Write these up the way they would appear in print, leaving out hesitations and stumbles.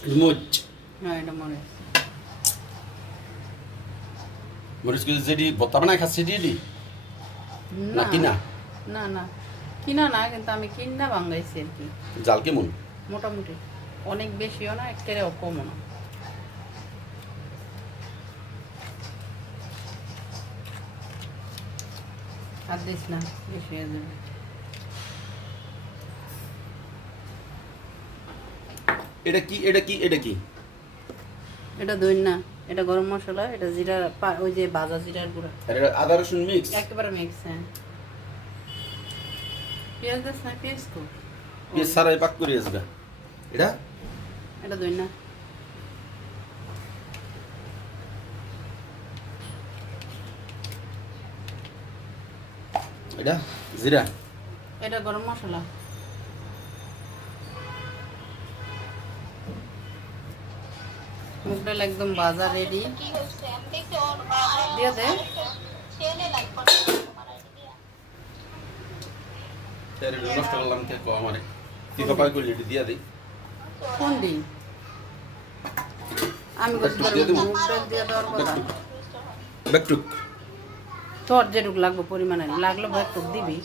মরিচ হ্যাঁ এটা মরিচ। মরিচ কি যেটি ভর্তা বানায় খাচ্ছি দিদি না না কিনা না না কিনা না, কিন্তু আমি কিনা বাঙাইছি আর কি। জাল কেমন? মোটামুটি অনেক বেশিও না, একেবারেও কমও না। আর দিস না, বেশি হয়ে যাবে। এটা কি এটা কি এটা কি? এটা দই না, এটা গরম মশলা, এটা জিরা, ওই যে ভাজা জিরার গুঁড়া। আর এটা আদা রসুন মিক্স? একেবারে মিক্স। হ্যাঁ পেঁয়াজ দিস না, পেঁয়াজ তো পেঁয়াজ ছাড়াই পাক করে আসবে। এটা এটা দই না, এটা জিরা, এটা গরম মশলা। মুগ ডাল একদম ভাজা রেডি, দিয়ে দে। তাহলে নষ্ট করলাম কে কো আমারে কি কপাই করলি এটা দিয়া দেই। কোন দিন আমি একটু দিয়ে দেবো? মুগ ডাল দিয়ে দেওয়ার কথা। বেকটুক তোর যেটুক লাগবে পরিমাণে লাগলে একটু দিবি।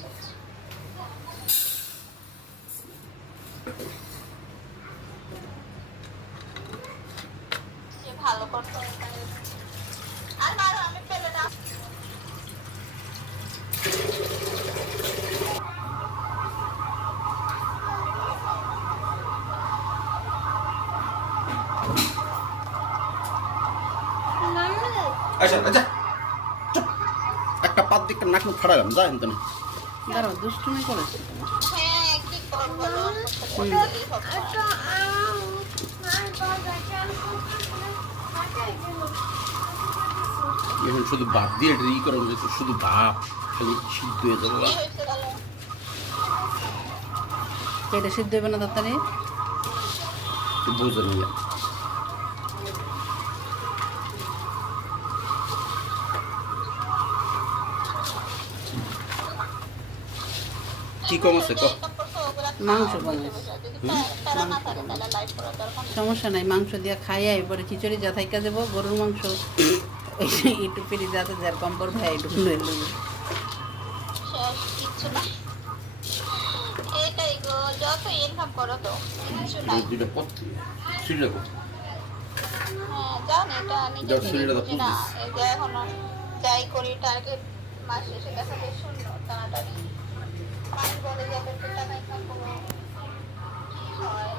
ভালো করতে আর মারো আমি ফেলে দাও। আচ্ছা আচ্ছা চুপ, একটা পাত দিকে নাক মুখ ফাড়ালাম যা এনতন। দাঁড়াও, দুষ্টুমি করেছে। হ্যাঁ কি করব বলো, এখন শুধু ভাত দিয়ে এটা ই করা যেত, শুধু ভাত খালি সিদ্ধ হয়ে যাবে। কি হয়েছে বলো। এটা সিদ্ধ হবে না তাড়াতাড়ি। বুঝে নিয়ে কি কম আছে কম? মাংস বানাইছি। সমস্যা নাই, মাংস দিয়ে খাইয়া এবারে খিচুড়ি যা থাইকা যাবো, গরুর মাংস একটু পেরি যাতে যার কম্পর ভাই একটু লয়ে লইব। কিচ্ছু না, এটাই গো, যত ইনকাম করো তো কিচ্ছু নাই। দুইটা পথ সিঁড়ি কো হ্যাঁ জান, এটা নিজে যাও, থেকে শরীরটা তো বুঝি না। বুঝিস। এই যে এখনো যাই করি টার্গেট মাস শেষে দেখা যায় শূন্য, টানাটানি। মানুষ বলে যে এত টাকা ইনকাম করবো, কি হয়?